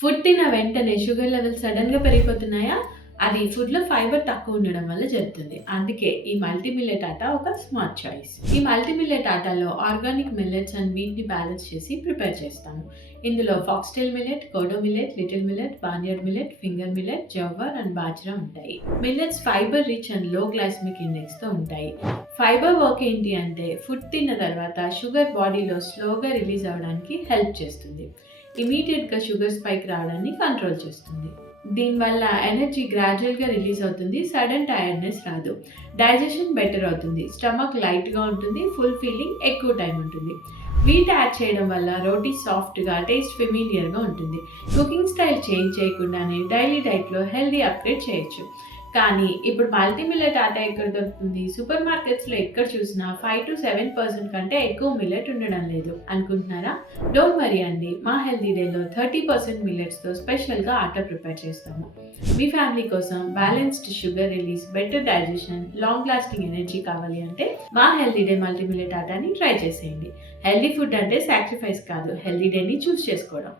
Food తిన్న వెంటనే sugar levels సడన్‌గా పెరిగిపోతున్నాయా? అది ఫుడ్‌లో ఫైబర్ తక్కువ ఉండడం వల్ల జరుగుతుంది. అందుకే ఈ మల్టీ మిల్లెట్ ఆటా ఒక స్మార్ట్ చాయిస్. ఈ మల్టీ మిల్లెట్ ఆటాలో ఆర్గానిక్ మిల్లెట్స్ అండ్ వీట్‌ని బ్యాలెన్స్ చేసి ప్రిపేర్ చేస్తాము. ఇందులో foxtail millet, kodo millet, little millet, barnyard millet, finger millet, jowar and bajra ఉంటాయి. Millets fibre rich and low glycemic ఇండెక్స్‌తో ఉంటాయి. ఫైబర్ వర్క్ ఏంటి అంటే ఫుడ్ తిన్న తర్వాత షుగర్ బాడీలో స్లోగా రిలీజ్ అవ్వడానికి హెల్ప్ చేస్తుంది. ఇమీడియట్‌గా షుగర్ స్పైక్ రావడాన్ని కంట్రోల్ చేస్తుంది. దీనివల్ల ఎనర్జీ గ్రాడ్యువల్‌గా రిలీజ్ అవుతుంది. సడన్ టైర్డ్‌నెస్ రాదు. డైజెషన్ బెటర్ అవుతుంది. స్టమక్ లైట్‌గా ఉంటుంది. ఫుల్ ఫీలింగ్ ఎక్కువ టైం ఉంటుంది. వీట్ యాడ్ చేయడం వల్ల రోటీ సాఫ్ట్‌గా, టేస్ట్ ఫెమిలియర్‌గా ఉంటుంది. కుకింగ్ స్టైల్ చేంజ్ చేయకుండానే డైలీ డైట్‌లో హెల్తీ అప్‌గ్రేడ్ చేయొచ్చు. కానీ ఇప్పుడు మల్టీ మిల్లెట్ ఆటా ఎక్కడ దొరుకుతుంది? సూపర్ మార్కెట్స్‌లో ఎక్కడ చూసినా 5-7% కంటే ఎక్కువ మిల్లెట్ ఉండడం లేదు అనుకుంటున్నారా? డోంట్ వరీ అండి. మా హెల్తీ డేలో 30% మిల్లెట్స్‌తో స్పెషల్‌గా ఆటా ప్రిపేర్ చేస్తాము. మీ ఫ్యామిలీ కోసం balanced sugar release, better digestion, long lasting energy కావాలి అంటే మా హెల్తీ డే మల్టీ మిల్లెట్ ఆటాని ట్రై చేసేయండి. హెల్తీ ఫుడ్ అంటే సాక్రిఫైస్ కాదు, హెల్తీ డేని చూస్ చేసుకోవడం.